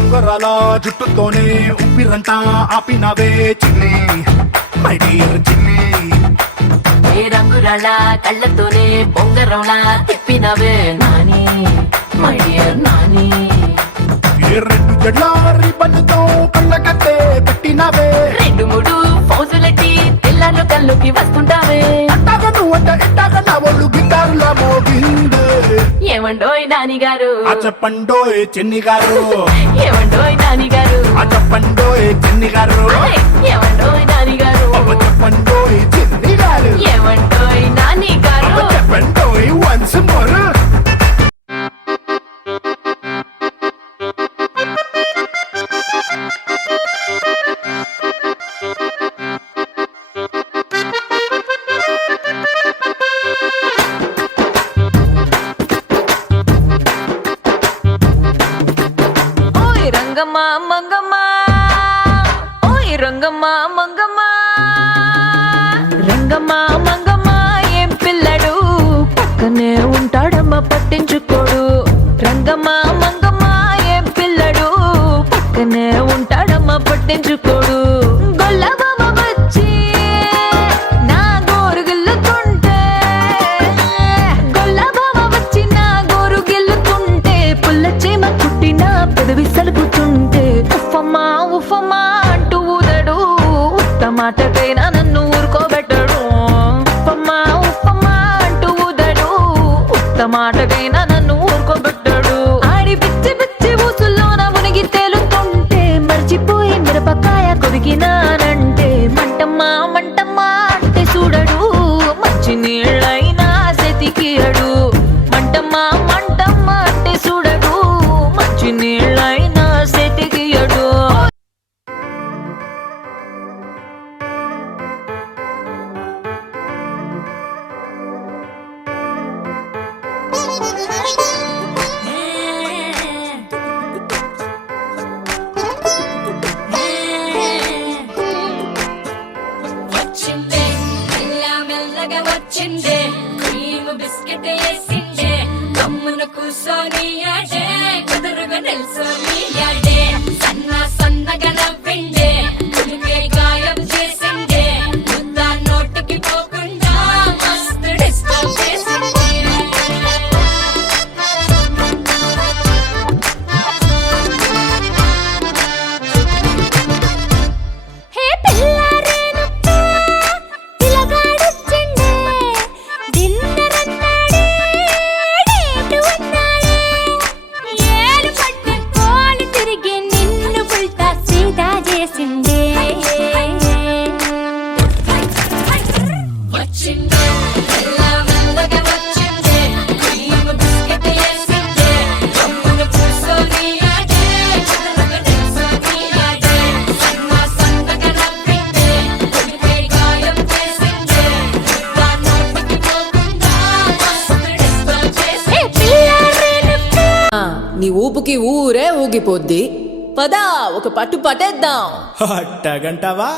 ఉంగరాల జుట్టుతోనే ఉప్పిరంతా ఆపినవే చిన్ని my dear చిన్ని. ఏ రంగురాళ్ళ కళ్ళతోనే బొంగరంలా తిప్పినవే నాని మై డియర్ నాని. ఏ రెండు జడ్ల రిబ్బన్తో కళ్ళకట్టే పెట్టినవే. రెండు మూడు ఫౌజులెట్టి పిల్లలు కళ్ళుకి వస్తుంటావే. అట్టాగా నువ్వంట ఎట్టాగా నా ఒళ్ళు గిటారులా మోగిందే. ఏమండోయ్ నాని గారు ఆ చెప్పండోయ్ చిన్ని గారు. ఏమండోయ్ నాని గారు ఆ చెప్పండోయ్ చిన్ని గారు. ఏమండోయ్ నాని గారు. అవ్వ చెప్పండోయ్ చిన్ని గారు. ఏమండోయ్ నాని గారు. అవ్వ చెప్పండోయ్ వన్స్ మోర్. రంగమ్మ మంగమ్మ ఓయ్ రంగమ్మ మంగమ్మ. రంగమ్మ మంగమ్మ ఏం పిల్లడు పక్కనే ఉంటాడమ్మ పట్టించుకోడు. రంగమ్మ మంగమ్మ ఏం పిల్లడు పక్కనే ఉంటాడమ్మ పట్టించుకోడు. గొల్లబామ వచ్చి నా గోరు గిల్లుతుంటే, గొల్లబామ వచ్చి నా గోరు గిల్లుతుంటే, పుల్ల చీమ కుట్టిన పెదవి సలుపుతుంటే ఉఫమ్మా ఉఫమ్మా అంటూ ఊదడు. ఉత్తమాటకైనా నన్ను ఊరుకోబెట్టడు. ఉఫమ్మా ఉఫమ్మా అంటూ ఊదడు. ఉత్తమాటకైనా నన్ను ఊరుకోబెట్టడు. ఆడి పిచ్చి పిచ్చి ఊసుల్లోన మునిగి తేలుతుంటే మర్చిపోయి మిరపకాయ కొరికినానంటే మంటమ్మా మంటమ్మా అంటే చూడడు. మంచి నీళ్ళైనా సెతికియడు. మంటమ్మా మంటమ్మా అంటే చూడడు. మంచి నీళ్ళైనా సెతికియడు. వచ్చిందే మెల్ల మెల్లగా వచ్చిందే క్రీమ్ బిస్కెట్ వేసిందే గమ్మున కూసోని ఆడే కుదురుగా నిల్సోని ఆడే సన్న సన్నగా నవ్విండే కులికే గాయం చేసిందే ముద్ద నోటికి పోకుండా మస్తు డిస్టర్బ్ చేసిందే. హే పిల్లారేనప్ప పిలగాడొచ్చిండే డిన్నర్ అన్నాడే డేటు అన్నాడే ఏలు పట్టు కోలు తిరిగి నిన్ను పుల్టా సీదా చేసిండే. వచ్చిండే మెల్ల మెల్లగా వచ్చిండే క్రీమ్ బిస్కెట్ వేసిందే గమ్మున కూసోని ఆడే కుదురుగా నిల్సోని ఆడే సన్న సన్నగా నవ్విందే కులికే గాయం చేసిందే ముద్ద నోటికి పోకుండా మస్తు డిస్టర్బ్ చేసిందే. నీ ఊపుకి ఊరే ఊగిపోద్ది. పదా ఒక పట్టు పట్టేద్దాం. అట్టగంటావా?